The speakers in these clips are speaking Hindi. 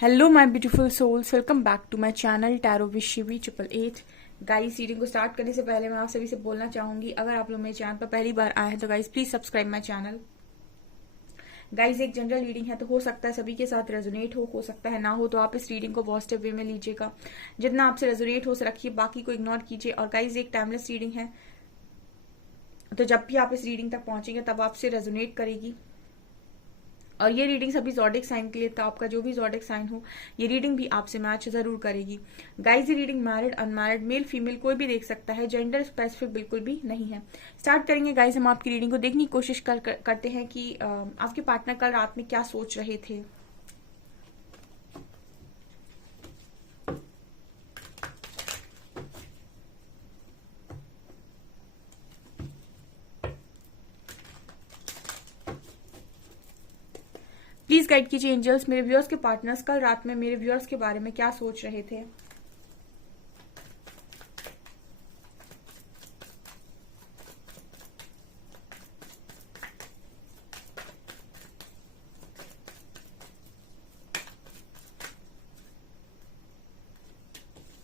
Hello my beautiful souls, welcome back to my channel tarot with Shivi 888। Guys, reading को स्टार्ट करने से पहले मैं आप सभी से बोलना चाहूंगी, अगर आप लोग मेरे चैनल पर पहली बार आए हैं तो guys please subscribe my channel. Guys, एक जनरल रीडिंग है तो हो सकता है सभी के साथ रेजोनेट हो सकता है ना हो, तो आप इस रीडिंग को पॉजिटिव वे में लीजिएगा। जितना आपसे रेजोनेट हो रखिए, बाकी को इग्नोर कीजिए। और गाइस, एक टाइमलेस रीडिंग है, तो जब भी आप इस रीडिंग तक पहुंचेंगे तब आपसे रेजोनेट करेगी। और ये रीडिंग सभी ज़ोडिक साइन के लिए था, आपका जो भी ज़ोडिक साइन हो ये रीडिंग भी आपसे मैच जरूर करेगी। गाइस, ये reading married unmarried male female कोई भी देख सकता है, जेंडर स्पेसिफिक बिल्कुल भी नहीं है। स्टार्ट करेंगे गाइस, हम आपकी रीडिंग को देखने की कोशिश करते हैं कि आपके पार्टनर कल रात में क्या सोच रहे थे। प्लीज गाइड कीजिए एंजल्स, मेरे व्यूअर्स के पार्टनर्स कल रात में मेरे व्यूअर्स के बारे में क्या सोच रहे थे।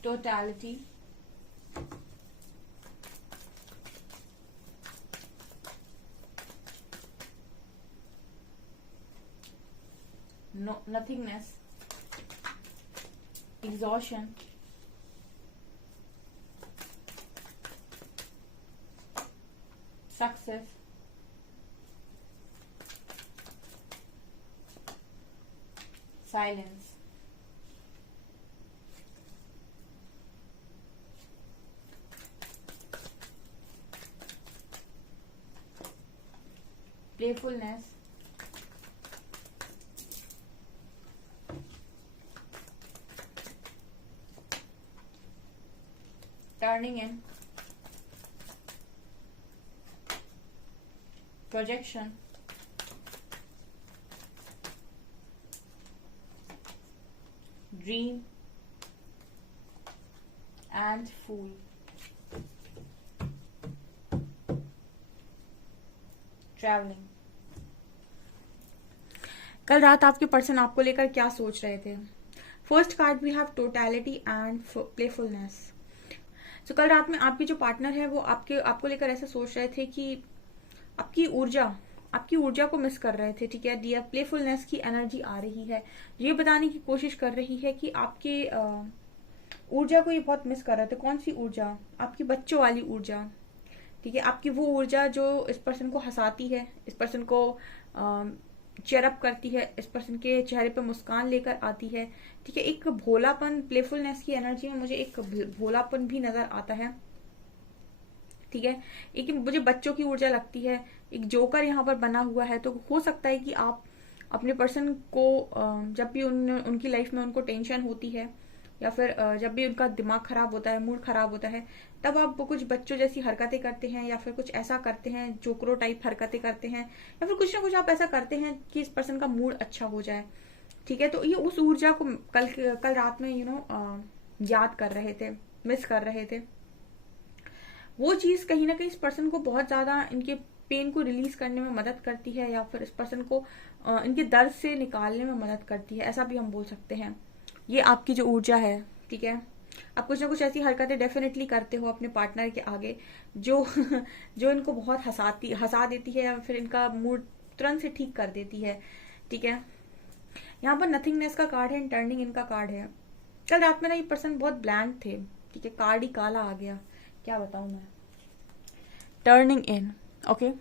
Totality, no, nothingness, exhaustion, success, silence, playfulness, turning in, projection, dream and fool। Travelling. कल रात आपके पर्सन आपको लेकर क्या सोच रहे थे। First card we have totality and playfulness. तो कल रात में आपके जो पार्टनर है वो आपको लेकर ऐसा सोच रहे थे कि आपकी ऊर्जा को मिस कर रहे थे। ठीक है, डियर, प्लेफुलनेस की एनर्जी आ रही है, ये बताने की कोशिश कर रही है कि आपके ऊर्जा को ये बहुत मिस कर रहे थे। कौन सी ऊर्जा? आपकी बच्चों वाली ऊर्जा। ठीक है, आपकी वो ऊर्जा जो इस पर्सन को हंसाती है, इस पर्सन को चेयरअप करती है, इस पर्सन के चेहरे पे मुस्कान लेकर आती है। ठीक है, एक भोलापन, प्लेफुलनेस की एनर्जी में मुझे एक भोलापन भी नजर आता है। ठीक है, एक मुझे बच्चों की ऊर्जा लगती है, एक जोकर यहाँ पर बना हुआ है। तो हो सकता है कि आप अपने पर्सन को जब भी उनकी लाइफ में उनको टेंशन होती है, या फिर जब भी उनका दिमाग खराब होता है, मूड खराब होता है, तब आप कुछ बच्चों जैसी हरकतें करते हैं, या फिर कुछ ऐसा करते हैं, जोकरो टाइप हरकतें करते हैं, या फिर कुछ ना कुछ आप ऐसा करते हैं कि इस पर्सन का मूड अच्छा हो जाए। ठीक है, तो ये उस ऊर्जा को कल रात में याद कर रहे थे, मिस कर रहे थे। वो चीज कहीं ना कहीं इस पर्सन को बहुत ज्यादा इनके पेन को रिलीज करने में मदद करती है, या फिर इस पर्सन को इनके दर्द से निकालने में मदद करती है, ऐसा भी हम बोल सकते हैं। ये आपकी जो ऊर्जा है, ठीक है, आप कुछ ना कुछ ऐसी हरकतें डेफिनेटली करते हो अपने पार्टनर के आगे जो जो इनको बहुत हंसा देती है, या फिर इनका मूड तुरंत से ठीक कर देती है। ठीक है, यहाँ पर नथिंगनेस का कार्ड है, टर्निंग इन का कार्ड है। कल रात में ना ये पर्सन बहुत ब्लैंक थे। ठीक है, कार्ड ही काला आ गया, क्या बताऊं मैं। टर्निंग इन, ओके,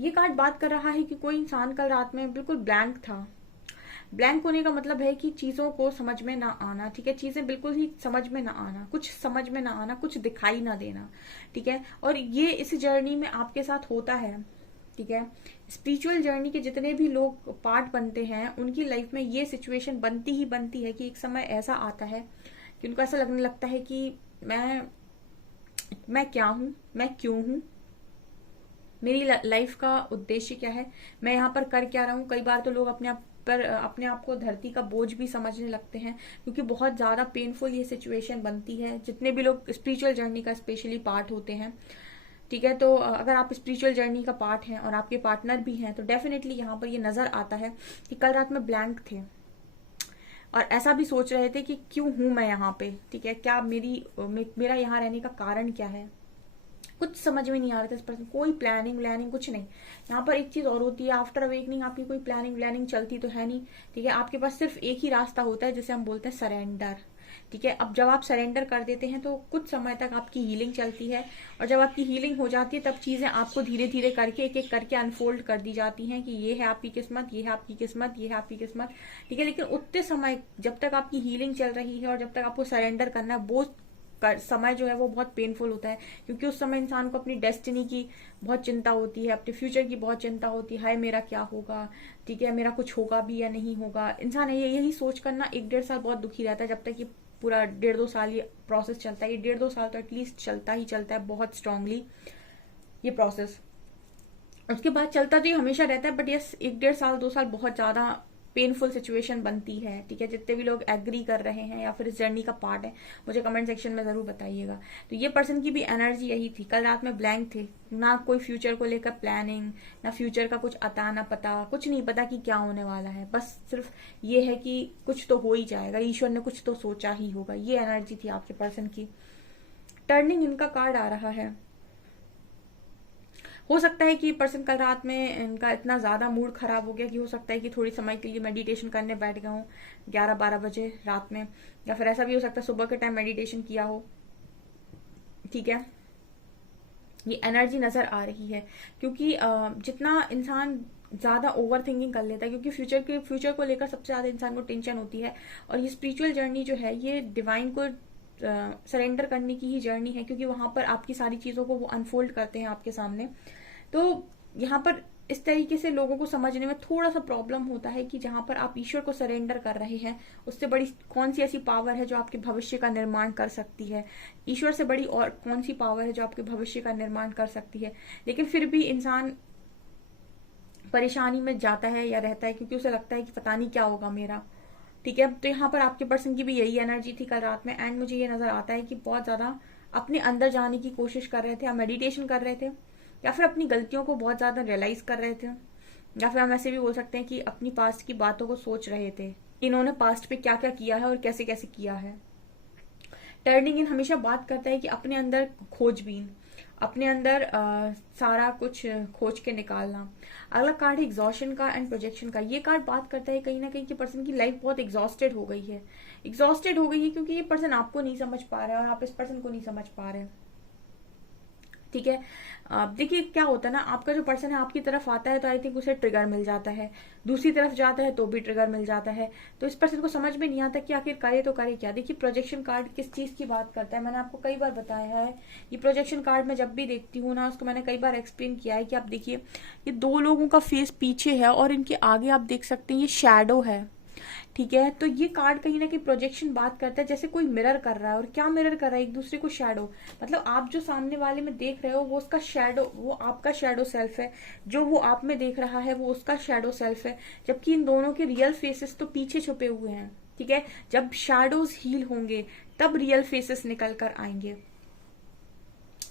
ये कार्ड बात कर रहा है कि कोई इंसान कल रात में बिल्कुल ब्लैंक था। ब्लैंक होने का मतलब है कि चीजों को समझ में ना आना। ठीक है, चीजें बिल्कुल ही समझ में ना आना, कुछ समझ में ना आना, कुछ दिखाई ना देना। ठीक है, और ये इस जर्नी में आपके साथ होता है। ठीक है, स्पिरिचुअल जर्नी के जितने भी लोग पार्ट बनते हैं उनकी लाइफ में ये सिचुएशन बनती है कि एक समय ऐसा आता है कि उनको ऐसा लगने लगता है कि मैं क्या हूं, मैं क्यों हूं, मेरी लाइफ का उद्देश्य क्या है, मैं यहाँ पर कर क्या रहा हूँ। कई बार तो लोग अपने आप को धरती का बोझ भी समझने लगते हैं, क्योंकि बहुत ज्यादा पेनफुल ये सिचुएशन बनती है जितने भी लोग स्पिरिचुअल जर्नी का स्पेशली पार्ट होते हैं। ठीक है, तो अगर आप स्पिरिचुअल जर्नी का पार्ट हैं और आपके पार्टनर भी हैं तो डेफिनेटली यहाँ पर ये नजर आता है कि कल रात में ब्लैंक थे और ऐसा भी सोच रहे थे कि क्यों हूं मैं यहाँ पे, ठीक है, क्या मेरा यहाँ रहने का कारण क्या है। कुछ समझ में नहीं आ रहा था इस पर्सन, कोई प्लानिंग व्लानिंग कुछ नहीं। यहाँ पर एक चीज और होती है, आफ्टर अवेकनिंग आपकी कोई प्लानिंग व्लानिंग चलती तो है नहीं, ठीक है। आपके पास सिर्फ एक ही रास्ता होता है जिसे हम बोलते हैं सरेंडर, ठीक है। अब जब आप सरेंडर कर देते हैं तो कुछ समय तक आपकी हीलिंग चलती है और जब आपकी हीलिंग हो जाती है तब चीजें आपको धीरे धीरे करके एक एक करके अनफोल्ड कर दी जाती हैं कि ये है आपकी किस्मत, ये है आपकी किस्मत, ये है आपकी किस्मत, ठीक है। लेकिन उतने समय जब तक आपकी हीलिंग चल रही है और जब तक आपको सरेंडर करना है वो समय जो है वो बहुत पेनफुल होता है, क्योंकि उस समय इंसान को अपनी डेस्टिनी की बहुत चिंता होती है, अपने फ्यूचर की बहुत चिंता होती है, हाय मेरा क्या होगा, ठीक है, मेरा कुछ होगा भी या नहीं होगा। इंसान यही सोच कर ना 1-1.5 साल बहुत दुखी रहता है, जब तक ये पूरा 1.5-2 साल ये प्रोसेस चलता है। ये 1.5-2 साल तो एटलीस्ट चलता ही चलता है बहुत स्ट्रांगली ये प्रोसेस। उसके बाद चलता तो ये हमेशा रहता है, बट यस 1-1.5 साल 2 साल बहुत ज्यादा पेनफुल सिचुएशन बनती है, ठीक है। जितने भी लोग एग्री कर रहे हैं या फिर इस जर्नी का पार्ट है मुझे कमेंट सेक्शन में जरूर बताइएगा। तो ये पर्सन की भी एनर्जी यही थी, कल रात में ब्लैंक थे, ना कोई फ्यूचर को लेकर प्लानिंग, ना फ्यूचर का कुछ अता ना पता, कुछ नहीं पता कि क्या होने वाला है, बस सिर्फ ये है कि कुछ तो हो ही जाएगा, ईश्वर ने कुछ तो सोचा ही होगा। ये एनर्जी थी आपके पर्सन की। टर्निंग इनका कार्ड आ रहा है। हो सकता है कि पर्सन कल रात में इनका इतना ज्यादा मूड खराब हो गया कि हो सकता है कि थोड़ी समय के लिए मेडिटेशन करने बैठ गए हो 11-12 बजे रात में, या फिर ऐसा भी हो सकता है सुबह के टाइम मेडिटेशन किया हो, ठीक है। ये एनर्जी नजर आ रही है क्योंकि जितना इंसान ज्यादा ओवर थिंकिंग कर लेता है, क्योंकि फ्यूचर को लेकर सबसे ज्यादा इंसान को टेंशन होती है, और ये स्पिरिचुअल जर्नी जो है ये डिवाइन को सरेंडर करने की ही जर्नी है, क्योंकि वहां पर आपकी सारी चीजों को वो अनफोल्ड करते हैं आपके सामने। तो यहाँ पर इस तरीके से लोगों को समझने में थोड़ा सा प्रॉब्लम होता है कि जहां पर आप ईश्वर को सरेंडर कर रहे हैं उससे बड़ी कौन सी ऐसी पावर है जो आपके भविष्य का निर्माण कर सकती है, ईश्वर से बड़ी और कौन सी पावर है जो आपके भविष्य का निर्माण कर सकती है। लेकिन फिर भी इंसान परेशानी में जाता है या रहता है क्योंकि उसे लगता है कि पता नहीं क्या होगा मेरा, ठीक है। तो यहाँ पर आपके पर्सन की भी यही एनर्जी थी कल रात में, एंड मुझे ये नजर आता है कि बहुत ज्यादा अपने अंदर जाने की कोशिश कर रहे थे, या मेडिटेशन कर रहे थे, या फिर अपनी गलतियों को बहुत ज्यादा रियलाइज कर रहे थे, या फिर हम ऐसे भी बोल सकते हैं कि अपनी पास्ट की बातों को सोच रहे थे, इन्होंने पास्ट पे क्या क्या किया है और कैसे कैसे किया है। टर्निंग इन हमेशा बात करता है कि अपने अंदर खोजबीन, अपने अंदर सारा कुछ खोज के निकालना। अगला कार्ड है एग्जॉशन का एंड प्रोजेक्शन का। ये कार्ड बात करता है कहीं ना कहीं कि पर्सन की लाइफ बहुत एग्जॉस्टेड हो गई है, एग्जॉस्टेड हो गई है क्योंकि ये पर्सन आपको नहीं समझ पा रहा है और आप इस पर्सन को नहीं समझ पा रहे, ठीक है। देखिए क्या होता है ना, आपका जो पर्सन है आपकी तरफ आता है तो आई थिंक उसे ट्रिगर मिल जाता है, दूसरी तरफ जाता है तो भी ट्रिगर मिल जाता है, तो इस पर्सन को समझ में नहीं आता कि आखिर करे तो करे क्या। देखिए प्रोजेक्शन कार्ड किस चीज की बात करता है, मैंने आपको कई बार बताया है। ये प्रोजेक्शन कार्ड मैं जब भी देखती हूँ ना उसको मैंने कई बार एक्सप्लेन किया है कि आप देखिए ये 2 लोगों का फेस पीछे है और इनके आगे आप देख सकते हैं ये शैडो है, ठीक है। तो ये कार्ड कहीं ना कहीं प्रोजेक्शन बात करता है, जैसे कोई मिरर कर रहा है, और क्या मिरर कर रहा है, एक दूसरे को शैडो, मतलब आप जो सामने वाले में देख रहे हो वो उसका शैडो, वो आपका शैडो सेल्फ है, जो वो आप में देख रहा है वो उसका शैडो सेल्फ है, जबकि इन दोनों के रियल फेसेस तो पीछे छुपे हुए हैं, ठीक है। जब शैडोज हील होंगे तब रियल फेसेस निकल कर आएंगे,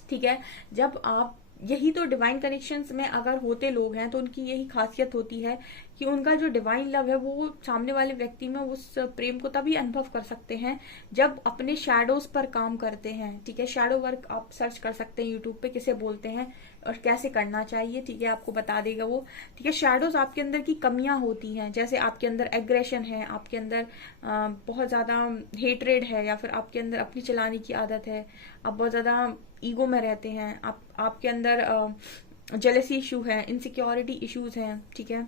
ठीक है। जब आप यही तो डिवाइन कनेक्शंस में अगर होते लोग हैं तो उनकी यही खासियत होती है कि उनका जो डिवाइन लव है वो सामने वाले व्यक्ति में उस प्रेम को तभी अनुभव कर सकते हैं जब अपने शैडोज पर काम करते हैं, ठीक है। शैडो वर्क आप सर्च कर सकते हैं यूट्यूब पे किसे बोलते हैं और कैसे करना चाहिए, ठीक है, आपको बता देगा वो, ठीक है। शैडोज आपके अंदर की कमियां होती हैं, जैसे आपके अंदर एग्रेशन है, आपके अंदर बहुत ज्यादा हेट्रेड है, या फिर आपके अंदर अपनी चलाने की आदत है, आप बहुत ज्यादा ईगो में रहते हैं, आपके अंदर जेलसी इशू है, इनसिक्योरिटी इश्यूज हैं, ठीक है,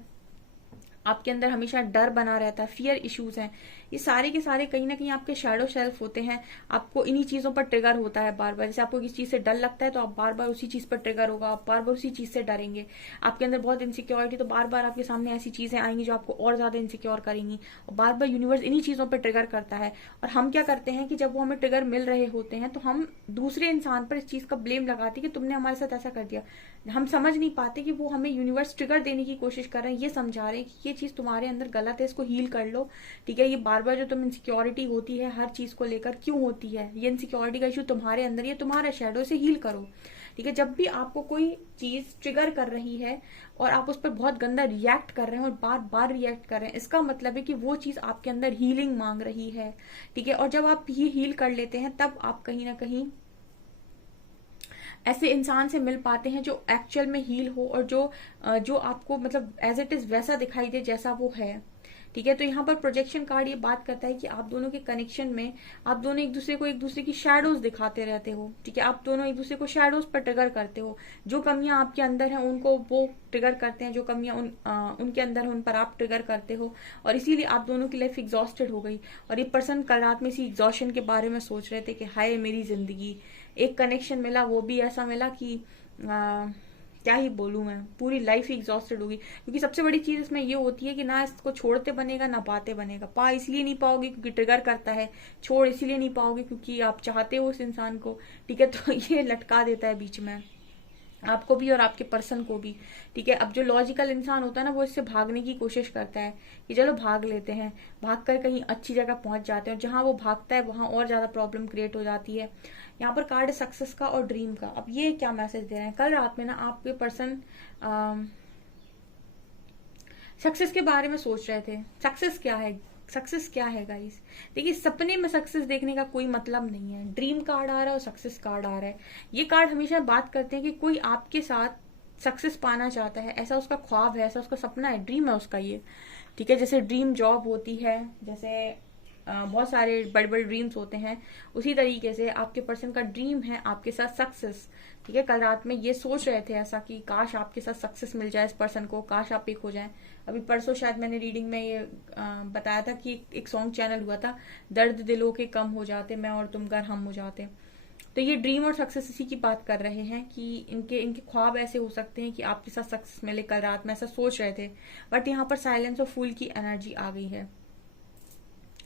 आपके अंदर हमेशा डर बना रहता है, फियर इश्यूज हैं। ये सारे के सारे कहीं ना कहीं आपके शैडो सेल्फ होते हैं। आपको इन्हीं चीजों पर ट्रिगर होता है बार बार, जैसे आपको किसी चीज से डर लगता है तो आप बार बार उसी चीज पर ट्रिगर होगा, आप बार बार उसी चीज से डरेंगे। आपके अंदर बहुत इनसिक्योरिटी, तो बार बार आपके सामने ऐसी चीजें आएंगी जो आपको और ज्यादा इनसिक्योर करेंगी, और बार बार यूनिवर्स इन्हीं चीजों पर ट्रिगर करता है। और हम क्या करते हैं कि जब वो हमें ट्रिगर मिल रहे होते हैं तो हम दूसरे इंसान पर इस चीज का ब्लेम लगाते हैं कि तुमने हमारे साथ ऐसा कर दिया। हम समझ नहीं पाते कि वो हमें यूनिवर्स ट्रिगर देने की कोशिश कर रहे हैं, ये समझा रहे हैं कि ये चीज तुम्हारे अंदर गलत है, इसको हील कर लो, ठीक है। ये बार बार जो तुम इनसिक्योरिटी होती है हर चीज को लेकर क्यों होती है, ये इनसिक्योरिटी का इशू तुम्हारे अंदर, ये तुम्हारा शैडो, से हील करो, ठीक है, जब भी आपको कोई चीज ट्रिगर कर रही है और आप उस पर बहुत गंदा रिएक्ट कर रहे हैं और बार बार रिएक्ट कर रहे हैं, इसका मतलब है कि वो चीज आपके अंदर हीलिंग मांग रही है। ठीक है, और जब आप ये हील कर लेते हैं तब आप कहीं ना कहीं ऐसे इंसान से मिल पाते हैं जो एक्चुअल में हील हो और जो आपको मतलब एज इट इज वैसा दिखाई दे जैसा वो है। ठीक है, तो यहाँ पर प्रोजेक्शन कार्ड ये बात करता है कि आप दोनों के कनेक्शन में आप दोनों एक दूसरे को एक दूसरे की शैडोज दिखाते रहते हो। ठीक है, आप दोनों एक दूसरे को शैडोज पर ट्रिगर करते हो। जो कमियां आपके अंदर हैं उनको वो ट्रिगर करते हैं, जो कमियां उनके अंदर है उन पर आप ट्रिगर करते हो, और इसीलिए आप दोनों की लाइफ एग्जॉस्टेड हो गई। और ये पर्सन कल रात में इसी एग्जॉशन के बारे में सोच रहे थे कि हाय मेरी जिंदगी, एक कनेक्शन मिला वो भी ऐसा मिला कि क्या ही बोलूं मैं, पूरी लाइफ ही एग्जॉस्टेड होगी। क्योंकि सबसे बड़ी चीज इसमें ये होती है कि ना इसको छोड़ते बनेगा ना पाते बनेगा। पा इसलिए नहीं पाओगे क्योंकि ट्रिगर करता है, छोड़ इसलिए नहीं पाओगे क्योंकि आप चाहते हो उस इंसान को। ठीक है, तो ये लटका देता है बीच में आपको भी और आपके पर्सन को भी। ठीक है, अब जो लॉजिकल इंसान होता है ना वो इससे भागने की कोशिश करता है कि चलो भाग लेते हैं, भाग कर कहीं अच्छी जगह पहुंच जाते हैं, और जहां वो भागता है वहां और ज्यादा प्रॉब्लम क्रिएट हो जाती है। यहाँ पर कार्ड है सक्सेस का और ड्रीम का। अब ये क्या मैसेज दे रहे हैं, कल रात में ना आपके पर्सन सक्सेस के बारे में सोच रहे थे। सक्सेस क्या है, सक्सेस क्या है गाइस? देखिए, सपने में सक्सेस देखने का कोई मतलब नहीं है। ड्रीम कार्ड आ रहा है और सक्सेस कार्ड आ रहा है। ये कार्ड हमेशा बात करते हैं कि कोई आपके साथ सक्सेस पाना चाहता है, ऐसा उसका ख्वाब है, ऐसा उसका सपना है, ड्रीम है उसका ये। ठीक है, जैसे ड्रीम जॉब होती है, जैसे बहुत सारे बड़े बड़े ड्रीम्स होते हैं, उसी तरीके से आपके पर्सन का ड्रीम है आपके साथ सक्सेस। ठीक है, कल रात में ये सोच रहे थे ऐसा कि काश आपके साथ सक्सेस मिल जाए इस पर्सन को, काश आप एक हो जाए। अभी परसों शायद मैंने रीडिंग में ये बताया था कि एक सॉन्ग चैनल हुआ था, दर्द दिलों के कम हो जाते मैं और तुम घर हम हो जाते। तो ये ड्रीम और सक्सेस इसी की बात कर रहे हैं कि इनके इनके ख्वाब ऐसे हो सकते हैं कि आपके साथ सक्सेस मिले। कल रात में ऐसा सोच रहे थे, बट यहाँ पर साइलेंस और फूल की एनर्जी आ गई है।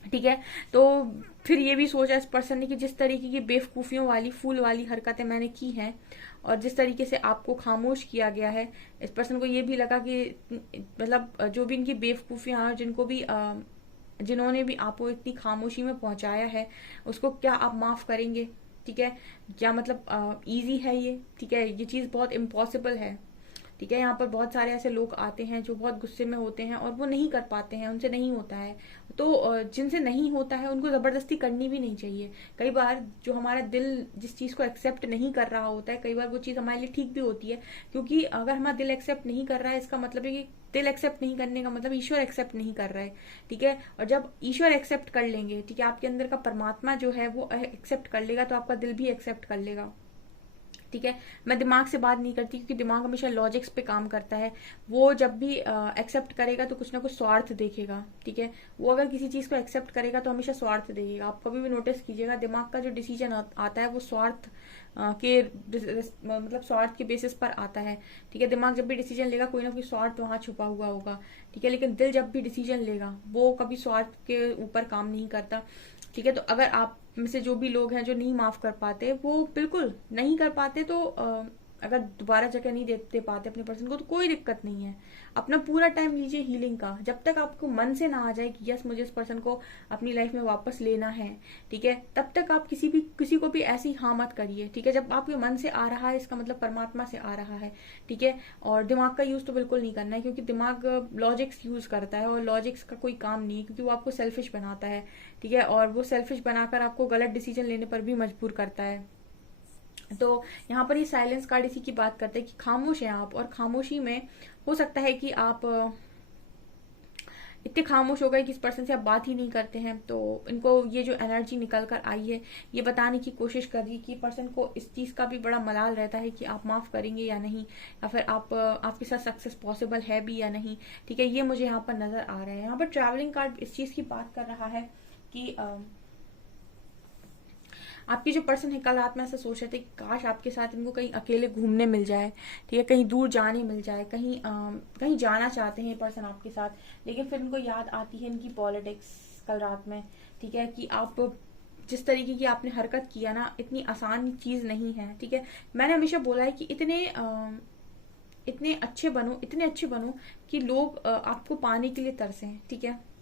ठीक है, तो फिर ये भी सोचा इस पर्सन ने कि जिस तरीके की बेवकूफियों वाली फूल वाली हरकतें मैंने की हैं और जिस तरीके से आपको खामोश किया गया है, इस पर्सन को ये भी लगा कि मतलब जो भी इनकी बेवकूफियां, जिनको भी जिन्होंने भी आपको इतनी खामोशी में पहुंचाया है, उसको क्या आप माफ करेंगे? ठीक है, क्या मतलब इजी है ये? ठीक है, ये चीज बहुत इम्पॉसिबल है। ठीक है, यहाँ पर बहुत सारे ऐसे लोग आते हैं जो बहुत गुस्से में होते हैं और वो नहीं कर पाते हैं, उनसे नहीं होता है। तो जिनसे नहीं होता है उनको जबरदस्ती करनी भी नहीं चाहिए। कई बार जो हमारा दिल जिस चीज को एक्सेप्ट नहीं कर रहा होता है, कई बार वो चीज हमारे लिए ठीक भी होती है। क्योंकि अगर हमारा दिल एक्सेप्ट नहीं कर रहा है, इसका मतलब है कि दिल एक्सेप्ट नहीं करने का मतलब ईश्वर एक्सेप्ट नहीं कर रहा है। ठीक है, और जब ईश्वर एक्सेप्ट कर लेंगे, ठीक है, आपके अंदर का परमात्मा जो है वो एक्सेप्ट कर लेगा, तो आपका दिल भी एक्सेप्ट कर लेगा। ठीक है, मैं दिमाग से बात नहीं करती क्योंकि दिमाग हमेशा लॉजिक्स पे काम करता है। वो जब भी एक्सेप्ट करेगा तो कुछ ना कुछ स्वार्थ देखेगा। ठीक है, वो अगर किसी चीज को एक्सेप्ट करेगा तो हमेशा स्वार्थ देखेगा। आप कभी भी नोटिस कीजिएगा, दिमाग का जो डिसीजन आता है वो स्वार्थ के मतलब स्वार्थ के बेसिस पर आता है। ठीक है, दिमाग जब भी डिसीजन लेगा कोई ना कोई स्वार्थ वहां छुपा हुआ होगा। ठीक है, लेकिन दिल जब भी डिसीजन लेगा वो कभी स्वार्थ के ऊपर काम नहीं करता। ठीक है, तो अगर आप में से जो भी लोग हैं जो नहीं माफ कर पाते, वो बिल्कुल नहीं कर पाते, तो अगर दोबारा जगह नहीं दे पाते अपने पर्सन को तो कोई दिक्कत नहीं है। अपना पूरा टाइम लीजिए हीलिंग का, जब तक आपको मन से ना आ जाए कि यस मुझे इस पर्सन को अपनी लाइफ में वापस लेना है। ठीक है, तब तक आप किसी को भी ऐसी हाँ मत करिए। ठीक है, जब आपके मन से आ रहा है इसका मतलब परमात्मा से आ रहा है। ठीक है, और दिमाग का यूज तो बिल्कुल नहीं करना है क्योंकि दिमाग लॉजिक्स यूज करता है और लॉजिक्स का कोई काम नहीं है क्योंकि वो आपको सेल्फिश बनाता है। ठीक है, और वो सेल्फिश बनाकर आपको गलत डिसीजन लेने पर भी मजबूर करता है। तो यहाँ पर ये साइलेंस कार्ड इसी की बात करते हैं कि खामोश हैं आप, और खामोशी में हो सकता है कि आप इतने खामोश हो गए कि इस पर्सन से आप बात ही नहीं करते हैं। तो इनको ये जो एनर्जी निकल कर आई है ये बताने की कोशिश कर रही है कि पर्सन को इस चीज का भी बड़ा मलाल रहता है कि आप माफ करेंगे या नहीं, या फिर आपके साथ सक्सेस पॉसिबल है भी या नहीं। ठीक है, ये मुझे यहाँ पर नजर आ रहा है। यहाँ पर ट्रैवलिंग कार्ड इस चीज की बात कर रहा है कि आपके जो पर्सन है कल रात में ऐसा सोच रहे थे कि काश आपके साथ इनको कहीं अकेले घूमने मिल जाए। ठीक है, कहीं दूर जाने मिल जाए, कहीं जाना चाहते हैं पर्सन आपके साथ, लेकिन फिर इनको याद आती है इनकी पॉलिटिक्स कल रात में। ठीक है, कि आप जिस तरीके की आपने हरकत किया ना, इतनी आसान चीज नहीं है। ठीक है, मैंने हमेशा बोला है कि इतने अच्छे बनो कि लोग आपको पाने के लिए तरसें। ठीक है,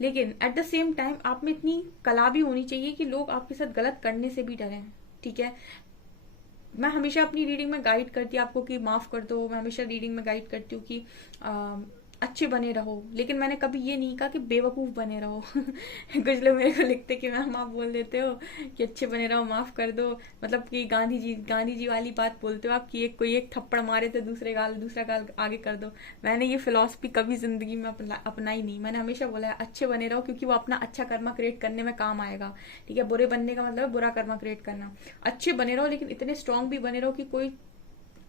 लेकिन एट द सेम टाइम आप में इतनी कला भी होनी चाहिए कि लोग आपके साथ गलत करने से भी डरें। ठीक है, मैं हमेशा अपनी रीडिंग में गाइड करती हूँ आपको कि माफ कर दो, मैं हमेशा रीडिंग में गाइड करती हूँ कि अच्छे बने रहो, लेकिन मैंने कभी ये नहीं कहा कि बेवकूफ बने रहो। कुछ लोग मेरे को लिखते कि मैम आप बोल देते हो कि अच्छे बने रहो, माफ कर दो, मतलब कि गांधी जी वाली बात बोलते हो आप कि एक कोई एक थप्पड़ मारे तो दूसरा गाल आगे कर दो। मैंने ये फिलॉसफी कभी जिंदगी में अपनाई नहीं। मैंने हमेशा बोला है अच्छे बने रहो, क्योंकि वो अपना अच्छा कर्मा क्रिएट करने में काम आएगा। ठीक है, बुरे बनने का मतलब है बुरा कर्मा क्रिएट करना। अच्छे बने रहो, लेकिन इतने स्ट्रांग भी बने रहो कि कोई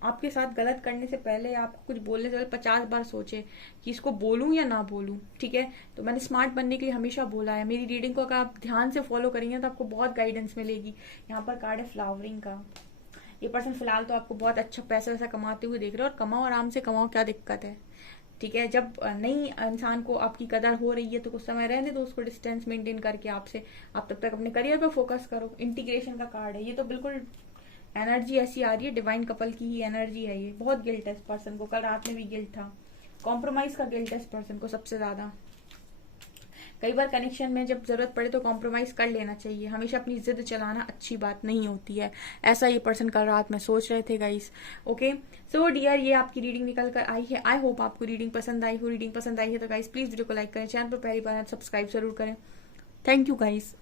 आपके साथ गलत करने से पहले, आपको कुछ बोलने से पहले 50 बार सोचे कि इसको बोलूं या ना बोलूं। ठीक है, तो मैंने स्मार्ट बनने के लिए हमेशा बोला है। मेरी रीडिंग को अगर आप ध्यान से फॉलो करेंगे तो आपको बहुत गाइडेंस मिलेगी। यहाँ पर कार्ड है फ्लावरिंग का। ये पर्सन फिलहाल तो आपको बहुत अच्छा पैसा वैसा कमाते हुए देख रहे हो, और कमाओ, आराम से कमाओ, क्या दिक्कत है। ठीक है, जब नई इंसान को आपकी कदर हो रही है तो कुछ समय रहने दो उसको, डिस्टेंस मेंटेन करके आपसे। आप तब तक अपने करियर पे फोकस करो। इंटीग्रेशन का कार्ड है ये, तो बिल्कुल एनर्जी ऐसी आ रही है, डिवाइन कपल की ही एनर्जी है ये। बहुत गिल्ट है इस पर्सन को, कल रात में भी गिल्ट था। कॉम्प्रोमाइज का गिल्ट है इस पर्सन को सबसे ज्यादा। कई बार कनेक्शन में जब जरूरत पड़े तो कॉम्प्रोमाइज कर लेना चाहिए। हमेशा अपनी जिद चलाना अच्छी बात नहीं होती है, ऐसा ये पर्सन कल रात में सोच रहे थे गाइस। ओके, सो डियर, ये आपकी रीडिंग निकल कर आई है। आई होप आपको रीडिंग पसंद आई हो। रीडिंग पसंद आई है तो गाइस प्लीज वीडियो को लाइक करें, चैनल पर पहली बार सब्सक्राइब जरूर करें। Thank you guys.